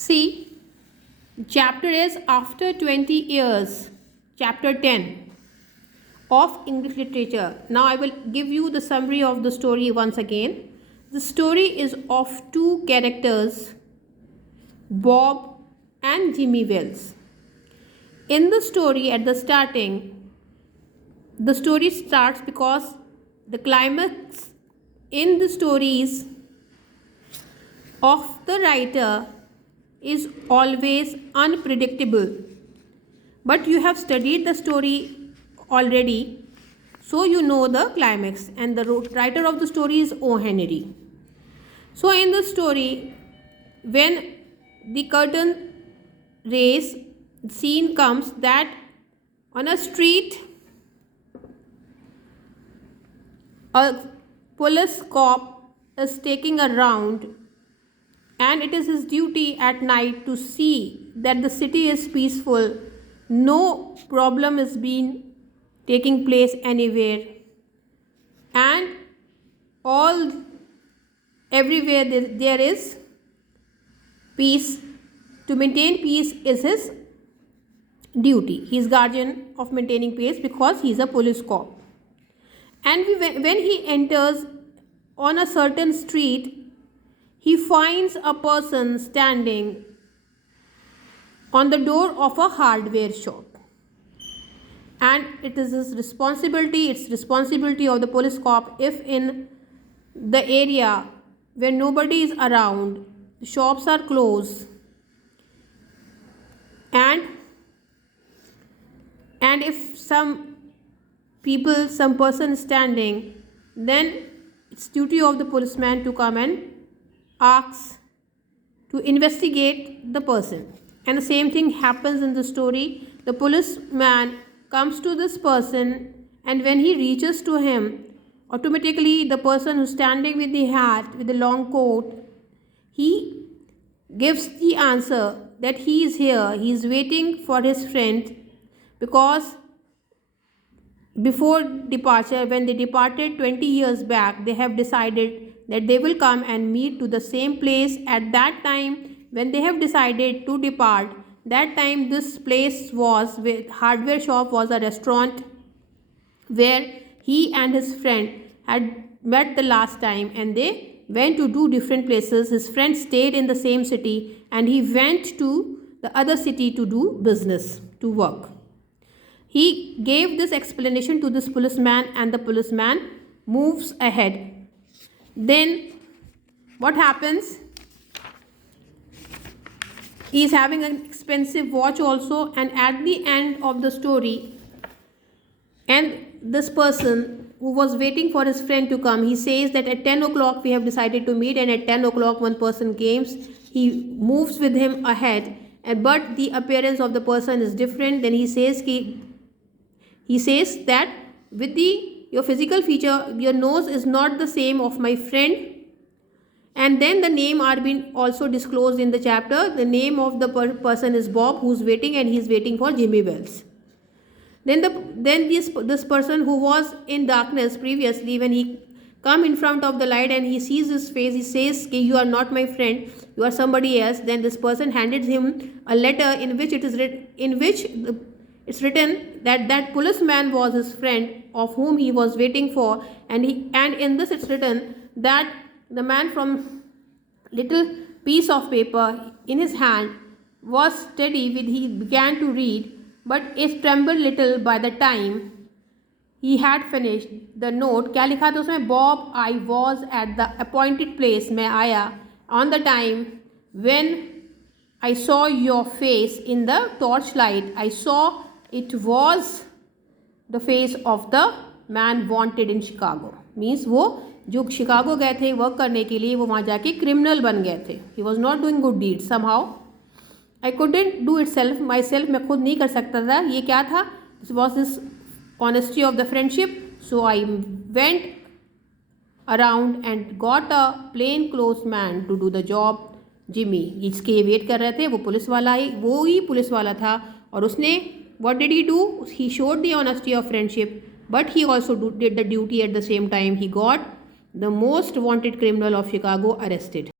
See, chapter is After 20 Years, chapter 10 of English literature. Now I will give you the summary of the story once again. The story is of two characters, Bob and Jimmy Wells. In the story, at the starting, the story starts because the climax in the stories of the writer is always unpredictable. But you have studied the story already, so you know the climax, and the writer of the story is O. Henry. So in the story, when the curtain raise scene comes, that on a street a police cop is taking a round, and it is his duty at night to see that the city is peaceful, no problem is being taking place anywhere, and all everywhere there is peace. To maintain peace is his duty. He is guardian of maintaining peace because he is a police cop. And when he enters on a certain street, he finds a person standing on the door of a hardware shop. And it is his responsibility, it's responsibility of the police cop, if in the area where nobody is around, the shops are closed, and if some person is standing, then it's duty of the policeman to come and ask to investigate the person. And the same thing happens in the story. The policeman comes to this person, and when he reaches to him, automatically the person who's standing with the hat, with the long coat, he gives the answer that he is here, he is waiting for his friend, because before departure, when they departed 20 years back, they have decided that they will come and meet to the same place. At that time, when they have decided to depart, that time this place was, with hardware shop, was a restaurant where he and his friend had met the last time, and they went to two different places. His friend stayed in the same city, and he went to the other city to do business, to work. He gave this explanation to this policeman, and the policeman moves ahead. Then what happens? He is having an expensive watch also, and at the end of the story, and this person who was waiting for his friend to come, he says that at 10 o'clock we have decided to meet, and at 10 o'clock one person comes. He moves with him ahead, but the appearance of the person is different. Then he says that with your physical feature, your nose is not the same of my friend. And then the name are being also disclosed in the chapter. The name of the person is Bob, who's waiting, and he's waiting for Jimmy Wells. Then this person who was in darkness previously, when he come in front of the light and he sees his face, he says, "You are not my friend, you are somebody else." Then this person handed him a letter in which it's written that that policeman was his friend of whom he was waiting for, and in this it's written that the man from little piece of paper in his hand was steady with he began to read, but it trembled little by the time he had finished the note. क्या लिखा था उसमें? Bob, I was at the appointed place, मैं आया on the time when I saw your face in the torchlight. I saw it was the face of the man wanted in Chicago. Means वो जो Chicago गए थे work करने के लिए, वो वहाँ जाके क्रिमिनल बन गए थे. He was not doing good deeds somehow. I couldn't do it myself. मैं खुद नहीं कर सकता था. ये क्या था? This was this honesty of the friendship. So I went around and got a plain clothes man to do the job. Jimmy, जिसके ये वेट कर रहे थे, वो पुलिस वाला ही, वो ही पुलिस वाला था. और उसने what did he do? He showed the honesty of friendship, but he also did the duty at the same time. He got the most wanted criminal of Chicago arrested.